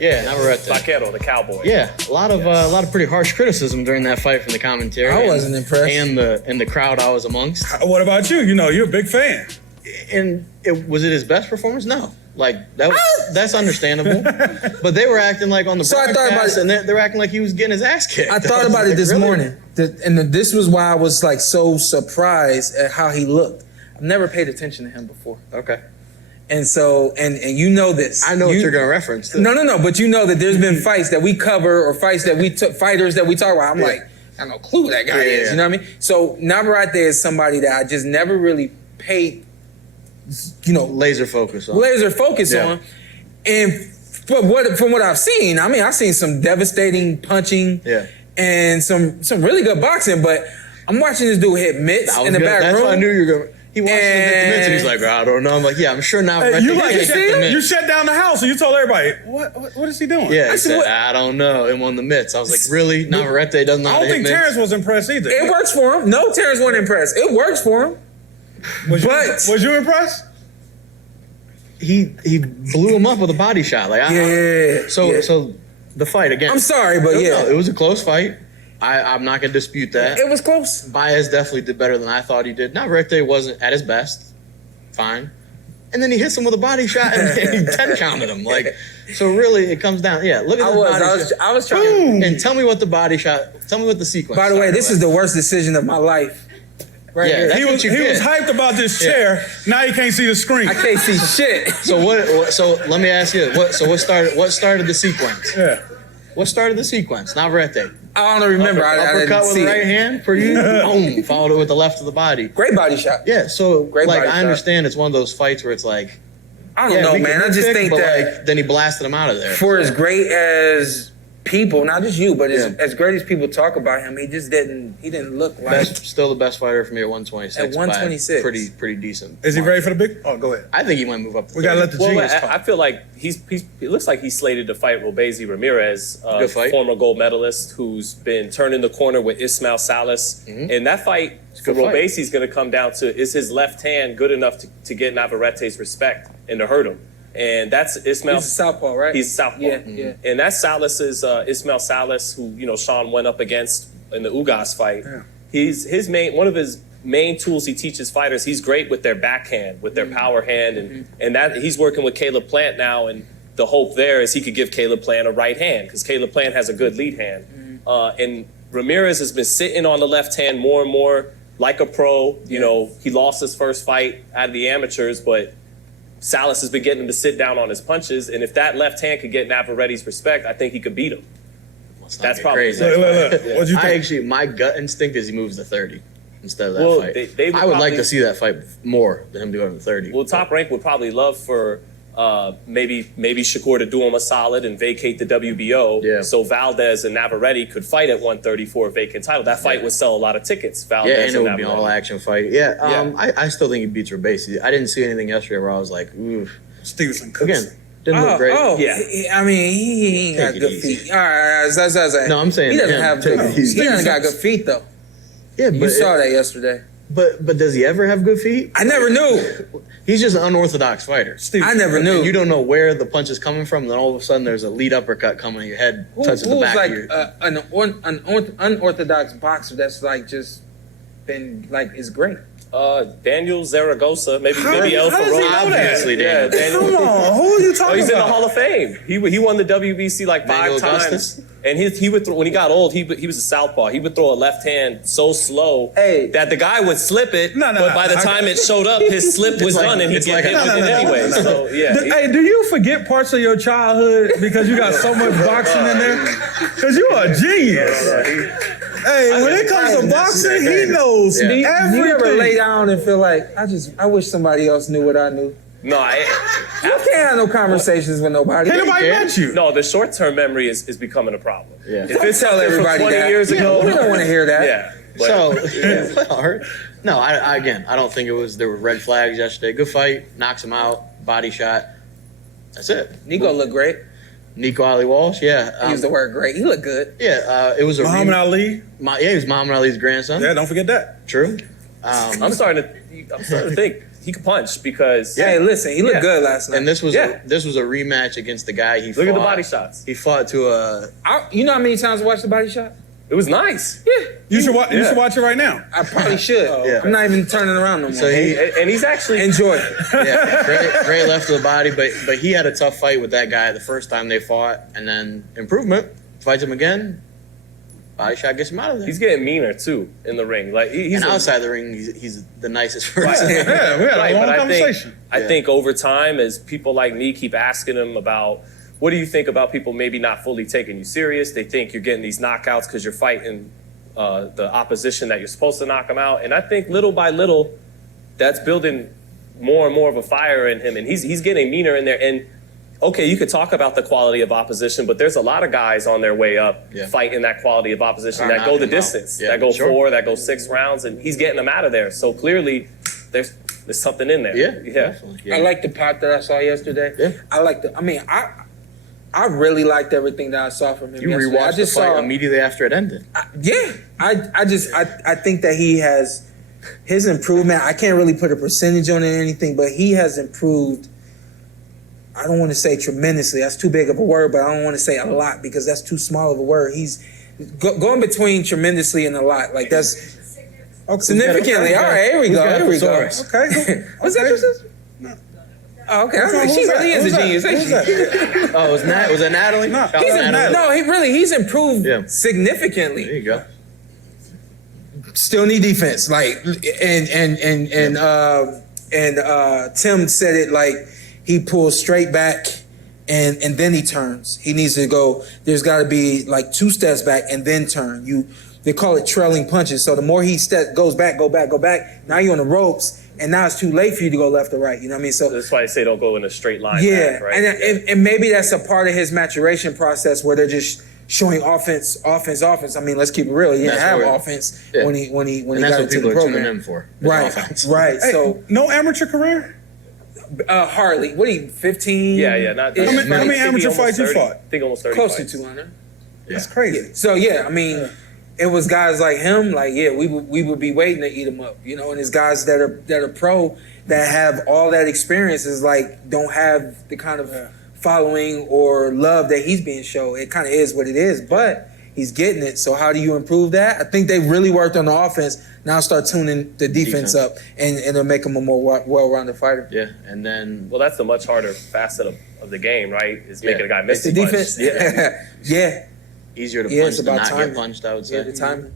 Yeah, Navarrete. Vaquero, the cowboy. Yeah, a lot of pretty harsh criticism during that fight from the commentary. I wasn't impressed. And the crowd I was amongst. What about you? You know, you're a big fan. And was it his best performance? No. Like that's understandable. But they were acting like on the broadcast, and they were acting like he was getting his ass kicked. I thought about it this morning, and this was why I was like so surprised at how he looked. I've never paid attention to him before. Okay. And so, and you know this. I know what you're going to reference to. No, but you know that there's been fights that we cover or fights that we took, fighters that we talk about. I'm like, I have no clue who that guy is. You know what I mean? So Navarrete is somebody that I just never really paid, laser focus on. on. And from what I've seen, I mean, I've seen some devastating punching and some really good boxing, but I'm watching this dude hit mitts in the back room. That's why I knew you were going to. He watched him hit the mitts and he's like, I don't know. I'm like, yeah, I'm sure now. Hey, you shut down the house and you told everybody, what is he doing? Yeah, he said, I don't know. And won the mitts. I was like, really? Navarrete doesn't know how to hit mitts? I don't think Terrence was impressed either. It works for him. No, Terrence wasn't impressed. It works for him. Was you impressed? He blew him up with a body shot. Like, So the fight again. I'm sorry, but it was a close fight. I'm not going to dispute that. It was close. Baez definitely did better than I thought he did. Navarrete wasn't at his best. Fine. And then he hits him with a body shot and he 10 counted him. So really it comes down. Yeah, look at the body shot. I was trying and tell me what the body shot, tell me what the sequence. By the way, this is the worst decision of my life. Right here. He was hyped about this chair. Now he can't see the screen. I can't see shit. So let me ask you, what started the sequence? Yeah. What started the sequence? Navarrete. I don't remember. Uppercut with the right hand for you. Boom. Followed it with the left of the body. Great body shot. Yeah. So great body I understand it's one of those fights where it's like, I don't know, man. I just think that then he blasted him out of there. For as great as people, not just you, but as great as people talk about him, he just didn't. He didn't look like still the best fighter for me at 126. At 126, pretty decent. Is he ready for the big? Oh, go ahead. I think he might move up. We gotta let the genius talk. I feel like it looks like he's slated to fight Robesi Ramirez, former gold medalist who's been turning the corner with Ismael Salas. Mm-hmm. And that fight for Robesi is going to come down to, is his left hand good enough to get Navarrete's respect and to hurt him? And that's Ismael. He's a southpaw, right? He's a southpaw. Yeah, yeah. And that's Salas is Ismael Salas, who Shawn went up against in the Ugas fight. Yeah. One of his main tools he teaches fighters. He's great with their backhand, with their power hand, and that he's working with Caleb Plant now. And the hope there is he could give Caleb Plant a right hand because Caleb Plant has a good lead hand. And Ramirez has been sitting on the left hand more and more like a pro. He lost his first fight out of the amateurs, but Salas has been getting him to sit down on his punches, and if that left hand could get Navarrete's respect, I think he could beat him. That's probably crazy. What'd you think? My gut instinct is he moves to 30 instead of that fight. I would like to see that fight more than him to go to 30. Well, Top Rank would probably love for maybe Shakur to do him a solid and vacate the WBO, so Valdez and Navarrete could fight at 130 for a vacant title. That fight would sell a lot of tickets. Valdez and it would be an all-action fight. I still think he beats Robesi. I didn't see anything yesterday where I was like, ooh. Stevenson again. Didn't look great. I mean, he ain't got good feet. All right, no, I'm saying he doesn't have good feet. He doesn't got good feet though. Yeah, but you saw that yesterday. But does he ever have good feet? I never knew. He's just an unorthodox fider. I never knew. You don't know where the punch is coming from, and then all of a sudden there's a lead uppercut coming, your head touches the back of your... an unorthodox boxer that's like just been like is great? Daniel Zaragoza, maybe El Ferrari. Obviously, Daniel. Come on, who are you talking about? He's in the Hall of Fame. He won the WBC like 5 times. And he would throw, when he got old, he was a southpaw. He would throw a left hand so slow that the guy would slip it, but by the time it showed up, his slip was done and he'd get hit with it anyway. So, Hey, do you forget parts of your childhood because you got so much boxing in there? Because you are a genius. Hey, when it comes to boxing, he knows everything. You ever lay down and feel like, I wish somebody else knew what I knew? No, you can't have no conversations with nobody. Ain't nobody met you. No, the short-term memory is becoming a problem. Yeah. If it's tell everybody from 20 years ago, we don't want to hear that. Yeah. No, I don't think there were red flags yesterday. Good fight, knocks him out, body shot. That's it. Nico looked great. Nico Ali Walsh, I used the word great. He looked good. Yeah, it was a Muhammad Ali. He was Muhammad Ali's grandson. Yeah, don't forget that. True. I'm starting to think he could punch because Hey, listen, he looked good last night. And this was a rematch against the guy he fought. Look at the body shots. He fought to a. You know how many times I watched the body shot? It was nice. Yeah. You should watch. You should watch it right now. I probably should. Yeah. I'm not even turning around no more. So And he's actually enjoy it. great left to the body, but he had a tough fight with that guy the first time they fought, and then improvement fights him again. Body shot gets him out of there. he's getting meaner too in the ring. Like he's and outside the ring, he's the nicest person. Yeah, we had a long but conversation. I think over time, as people like me keep asking him about, what do you think about people maybe not fully taking you serious? They think you're getting these knockouts because you're fighting the opposition that you're supposed to knock them out. And I think little by little, that's building more and more of a fire in him. And he's getting meaner in there. And okay, you could talk about the quality of opposition, but there's a lot of guys on their way up fighting that quality of opposition that go the distance, that go 4, that go 6 rounds, and he's getting them out of there. So clearly, there's something in there. Yeah. I like the pop that I saw yesterday. Yeah. I really liked everything that I saw from him You yesterday. rewatched the fight immediately after it ended. I think that he has his improvement. I can't really put a percentage on it or anything, but he has improved. I don't want to say tremendously. That's too big of a word, but I don't want to say a lot because that's too small of a word. He's going between tremendously and a lot. Like that's significantly. All right, here we go. Okay. What's that? Oh, okay. She really is a genius, ain't she? Oh, was that Natalie? No, He's improved significantly. There you go. Still need defense, like and Tim said it like he pulls straight back and then he turns. He needs to go. There's got to be like 2 steps back and then turn. They call it trailing punches. So the more he goes back. Now you're on the ropes. And now it's too late for you to go left or right. You know what I mean? So that's why I say don't go in a straight line. Yeah, back, right? and maybe that's a part of his maturation process where they're just showing offense. I mean, let's keep it real. He didn't have offense when he got into the program. That's what people are tuning in for. Right. Hey, so no amateur career. Harley, what are you, 15? Yeah. Not. How many amateur fights you fought? I think almost 30. Close fights. to 200. That's crazy. So I mean. It was guys like him, we would be waiting to eat him up, you know. And it's guys that are pro that have all that experience is like don't have the kind of following or love that he's being shown. It kind of is what it is, but he's getting it. So how do you improve that? I think they really worked on the offense. Now start tuning the defense up, and it'll make him a more well-rounded fighter. Yeah, and then that's the much harder facet of the game, right? Is making a guy miss the defense. Yeah. Yeah. Easier to punch than not get punched, I would say. Yeah, the timing.